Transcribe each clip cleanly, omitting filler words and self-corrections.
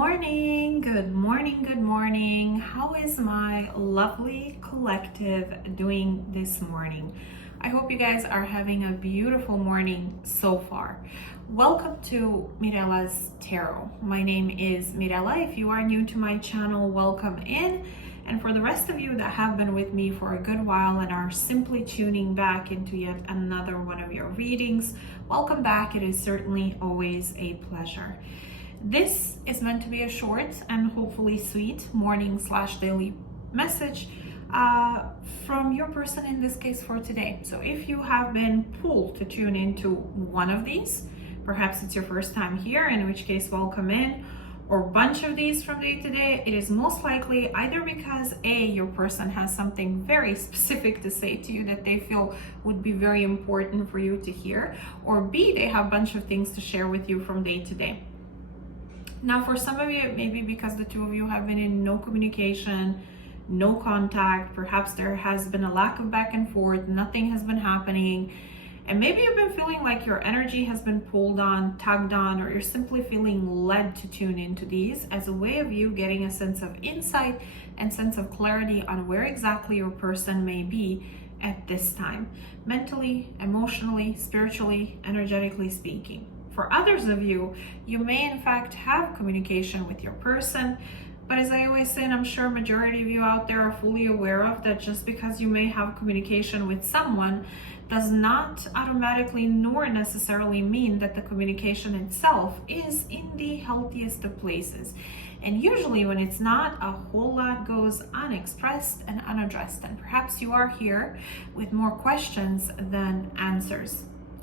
morning, good morning, good morning. How is my lovely collective doing this morning? I hope you guys are having a beautiful morning so far. Welcome to Mirella's Tarot. My name is Mirella. If you are new to my channel, welcome in. And for the rest of you that have been with me for a good while and are simply tuning back into yet another one of your readings, welcome back. It is certainly always a pleasure. This is meant to be a short and hopefully sweet morning/daily message from your person in this case for today. So if you have been pulled to tune into one of these, perhaps it's your first time here, in which case welcome in, or a bunch of these from day to day, it is most likely either because A, your person has something very specific to say to you that they feel would be very important for you to hear, or B, they have a bunch of things to share with you from day to day. Now, for some of you, it may be because the two of you have been in no communication, no contact. Perhaps there has been a lack of back and forth, nothing has been happening. And maybe you've been feeling like your energy has been pulled on, tugged on, or you're simply feeling led to tune into these as a way of you getting a sense of insight and sense of clarity on where exactly your person may be at this time, mentally, emotionally, spiritually, energetically speaking. For others of you, you may in fact have communication with your person, but as I always say, and I'm sure a majority of you out there are fully aware of, that just because you may have communication with someone does not automatically nor necessarily mean that the communication itself is in the healthiest of places. And usually when it's not, a whole lot goes unexpressed and unaddressed, and perhaps you are here with more questions than answers.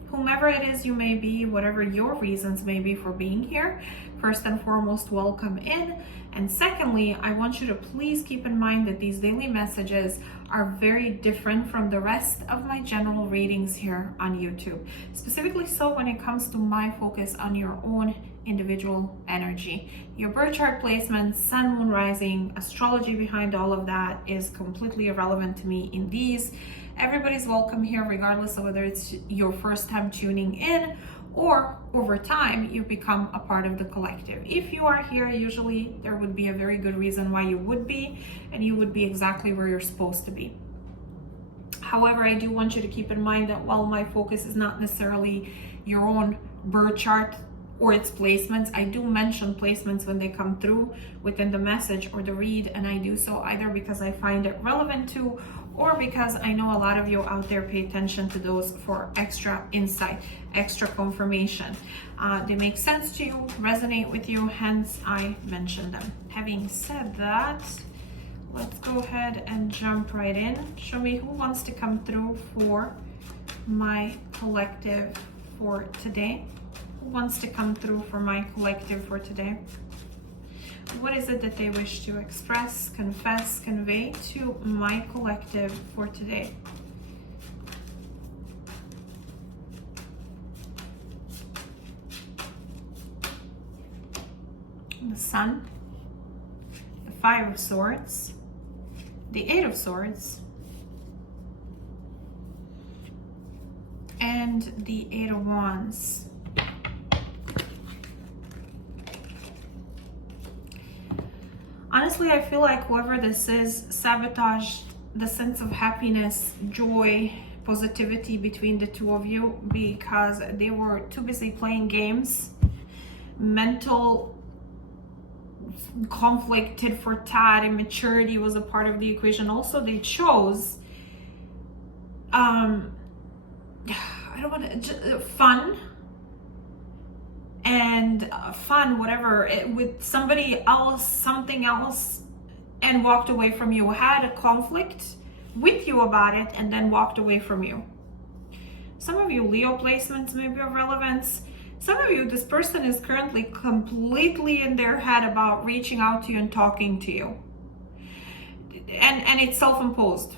Whomever it is you may be, whatever your reasons may be for being here, first and foremost, welcome in. And secondly, I want you to please keep in mind that these daily messages are very different from the rest of my general readings here on YouTube. Specifically so when it comes to my focus on your own individual energy. Your birth chart placement, sun, moon, rising, astrology behind all of that is completely irrelevant to me in these. Everybody's welcome here, regardless of whether it's your first time tuning in or over time you become a part of the collective. If you are here, usually there would be a very good reason why you would be, and you would be exactly where you're supposed to be. However, I do want you to keep in mind that while my focus is not necessarily your own birth chart or its placements, I do mention placements when they come through within the message or the read, and I do so either because I find it relevant to, or because I know a lot of you out there pay attention to those for extra insight, extra confirmation. They make sense to you, resonate with you, hence I mention them. Having said that, let's go ahead and jump right in. Show me who wants to come through for my collective for today. Who wants to come through for my collective for today? What is it that they wish to express, confess, convey to my collective for today? The Sun, the Five of Swords, the Eight of Swords, and the Eight of Wands. Honestly, I feel like whoever this is sabotaged the sense of happiness, joy, positivity between the two of you because they were too busy playing games. Mental conflict, tit for tat, immaturity was a part of the equation. Also, they chose I don't want to, fun and fun, whatever, with somebody else, something else, and walked away from you, had a conflict with you about it, and then walked away from you. Some of you, Leo placements may be of relevance. Some of you, this person is currently completely in their head about reaching out to you and talking to you. And it's self-imposed.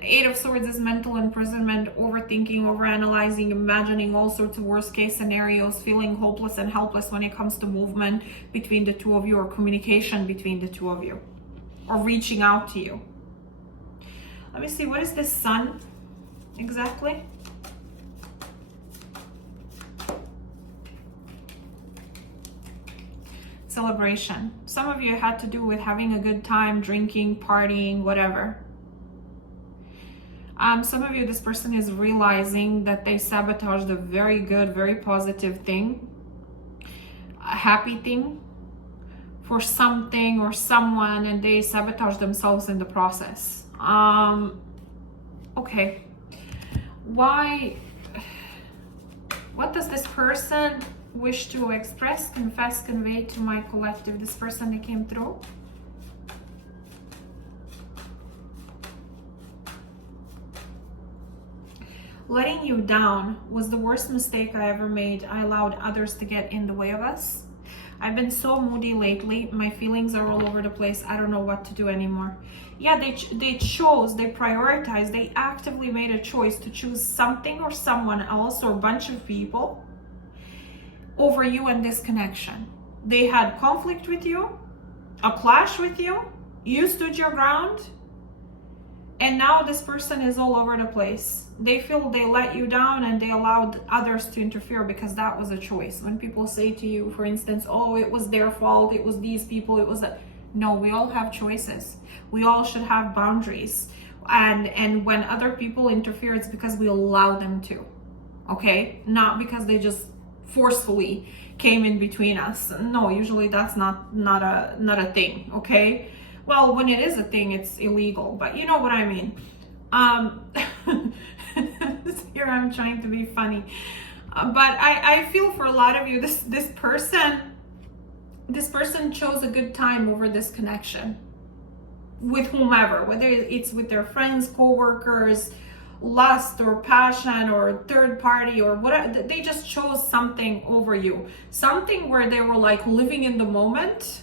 Eight of Swords is mental imprisonment, overthinking, overanalyzing, imagining all sorts of worst case scenarios, feeling hopeless and helpless when it comes to movement between the two of you, or communication between the two of you, or reaching out to you. Let me see, what is this Sun exactly? celebration. Some of you had to do with having a good time, drinking, partying, whatever. Some of you, this person is realizing that they sabotaged a very good, very positive thing, a happy thing for something or someone, and they sabotage themselves in the process. Okay. Why? What does this person wish to express, confess, convey to my collective? This person that came through. Letting you down was the worst mistake I ever made. I allowed others to get in the way of us. I've been so moody lately. My feelings are all over the place. I don't know what to do anymore. Yeah, they chose, they prioritized, they actively made a choice to choose something or someone else or a bunch of people over you and this connection. They had conflict with you, a clash with you, you stood your ground, and now this person is all over the place. They feel they let you down and they allowed others to interfere because that was a choice. When people say to you, for instance, oh, it was their fault, it was these people, it was that. No, we all have choices. We all should have boundaries. And when other people interfere, it's because we allow them to, okay? Not because they just forcefully came in between us. No, usually that's not a thing, okay? Well, when it is a thing, it's illegal, but you know what I mean. Here I'm trying to be funny. But I feel for a lot of you, this person chose a good time over this connection with whomever, whether it's with their friends, co-workers, lust or passion or third party or whatever. They just chose something over you, something where they were like living in the moment,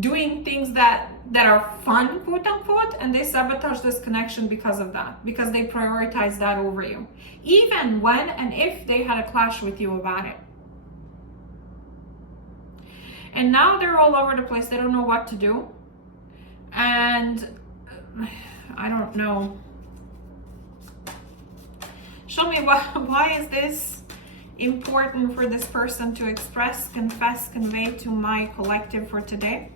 doing things that are fun, quote unquote, and they sabotage this connection because of that, because they prioritize that over you, even when and if they had a clash with you about it. And now they're all over the place. They don't know what to do. And I don't know. Show me why is this important for this person to express, confess, convey to my collective for today?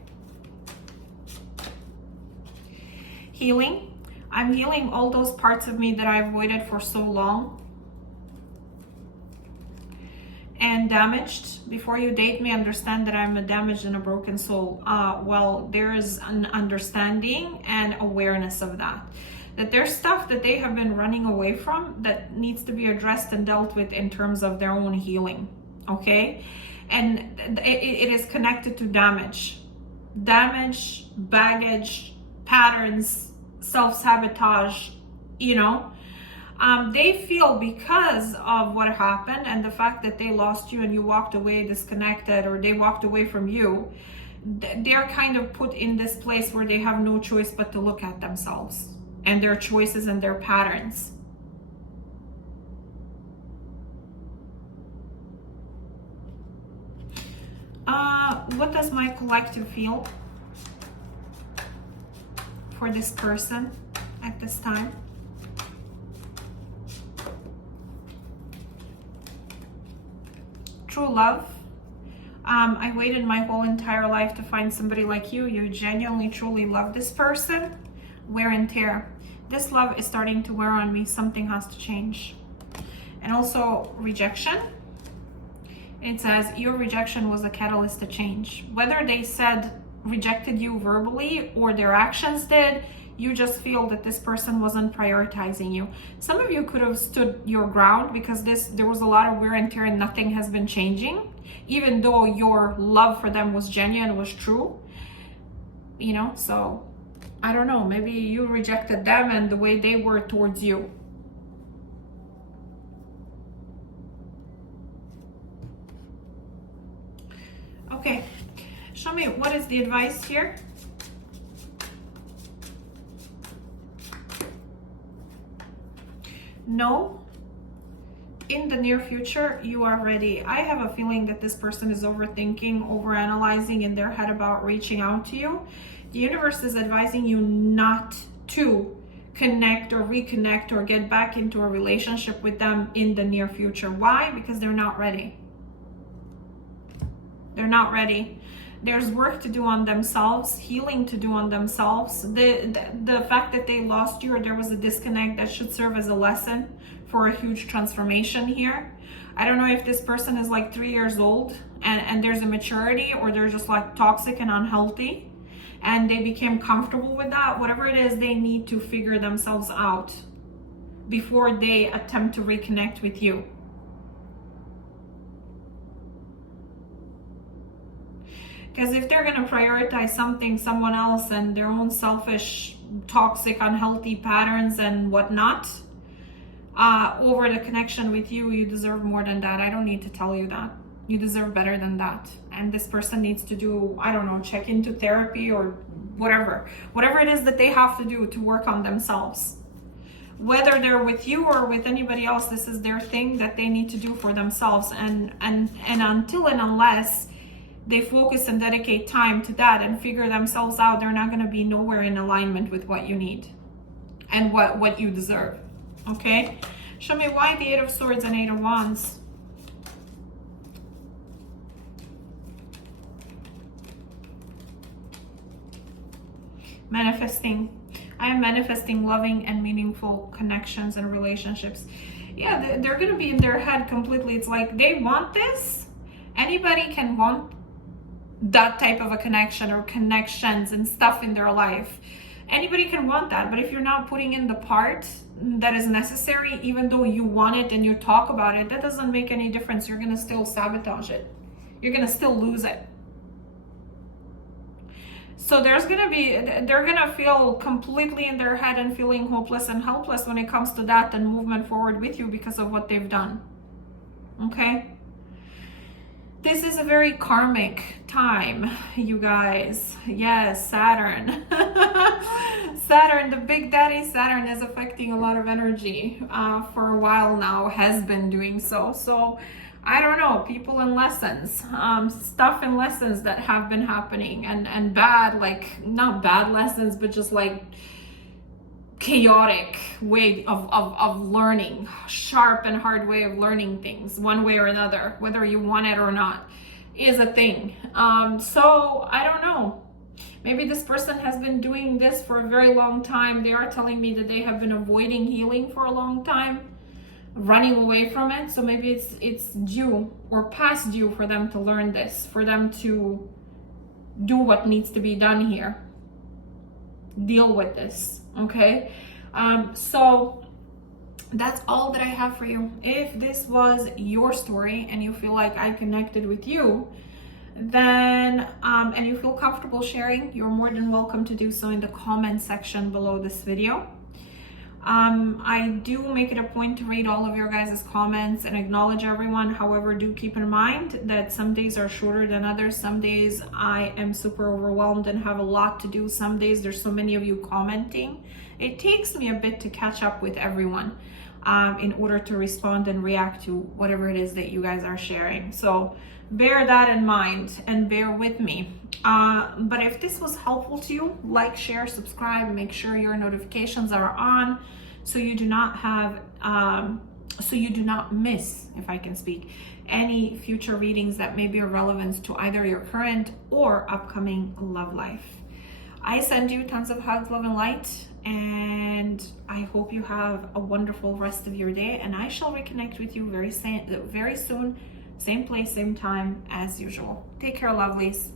Healing. I'm healing all those parts of me that I avoided for so long. And damaged. Before you date me, understand that I'm a damaged and a broken soul. Well, there is an understanding and awareness of that. That there's stuff that they have been running away from that needs to be addressed and dealt with in terms of their own healing. Okay? And it is connected to damage. Damage, baggage, patterns, self-sabotage, you know. They feel because of what happened and the fact that they lost you and you walked away disconnected, or they walked away from you, they're kind of put in this place where they have no choice but to look at themselves and their choices and their patterns. What does my collective feel for this person at this time? True love. I waited my whole entire life to find somebody like you. You genuinely, truly love this person. Wear and tear. This love is starting to wear on me. Something has to change. And also rejection. It says your rejection was a catalyst to change. Whether they said rejected you verbally or their actions did, you just feel that this person wasn't prioritizing you. Some of you could have stood your ground because there was a lot of wear and tear and nothing has been changing, even though your love for them was genuine, was true. You know, so I don't know, maybe you rejected them and the way they were towards you. Okay, show me what is the advice here. No, in the near future, you are ready. I have a feeling that this person is overthinking, overanalyzing in their head about reaching out to you. The universe is advising you not to connect or reconnect or get back into a relationship with them in the near future. Why? Because they're not ready. They're not ready. There's work to do on themselves, healing to do on themselves. The fact that they lost you or there was a disconnect, that should serve as a lesson for a huge transformation here. I don't know if this person is like 3 years old and there's a maturity, or they're just like toxic and unhealthy and they became comfortable with that. Whatever it is, they need to figure themselves out before they attempt to reconnect with you. Because if they're going to prioritize someone else, and their own selfish, toxic, unhealthy patterns and whatnot, over the connection with you, you deserve more than that. I don't need to tell you that. You deserve better than that. And this person needs to do, I don't know, check into therapy or whatever it is that they have to do to work on themselves. Whether they're with you or with anybody else, this is their thing that they need to do for themselves. And until and unless they focus and dedicate time to that and figure themselves out, they're not going to be nowhere in alignment with what you need and what you deserve. Okay? Show me why the Eight of Swords and Eight of Wands. Manifesting. I am manifesting loving and meaningful connections and relationships. Yeah, they're going to be in their head completely. It's like they want this. Anybody can want that type of a connection or connections and stuff in their life. Anybody can want that, but if you're not putting in the part that is necessary, even though you want it and you talk about it, that doesn't make any difference. You're going to still sabotage it. You're going to still lose it. So they're going to feel completely in their head and feeling hopeless and helpless when it comes to that and movement forward with you because of what they've done. Okay? This is a very karmic time, you guys. Yes, Saturn. Saturn, the big daddy Saturn, is affecting a lot of energy for a while now, has been doing so. So I don't know, people and lessons, stuff and lessons that have been happening, and bad, like not bad lessons, but just like chaotic way of learning, sharp and hard way of learning things one way or another, whether you want it or not, is a thing. So I don't know, maybe this person has been doing this for a very long time. They are telling me that they have been avoiding healing for a long time, running away from it. So maybe it's due or past due for them to learn this, for them to do what needs to be done here, deal with this. Okay, so that's all that I have for you. If this was your story and you feel like I connected with you, then and you feel comfortable sharing, you're more than welcome to do so in the comment section below this video. I do make it a point to read all of your guys' comments and acknowledge everyone. However, do keep in mind that some days are shorter than others. Some days I am super overwhelmed and have a lot to do. Some days there's so many of you commenting. It takes me a bit to catch up with everyone in order to respond and react to whatever it is that you guys are sharing. So bear that in mind and bear with me. But if this was helpful to you, like, share, subscribe, make sure your notifications are on so you do not have, so you do not miss, if I can speak, any future readings that may be of relevance to either your current or upcoming love life. I send you tons of hugs, love, and light, and I hope you have a wonderful rest of your day, and I shall reconnect with you very soon, same place, same time as usual. Take care, lovelies.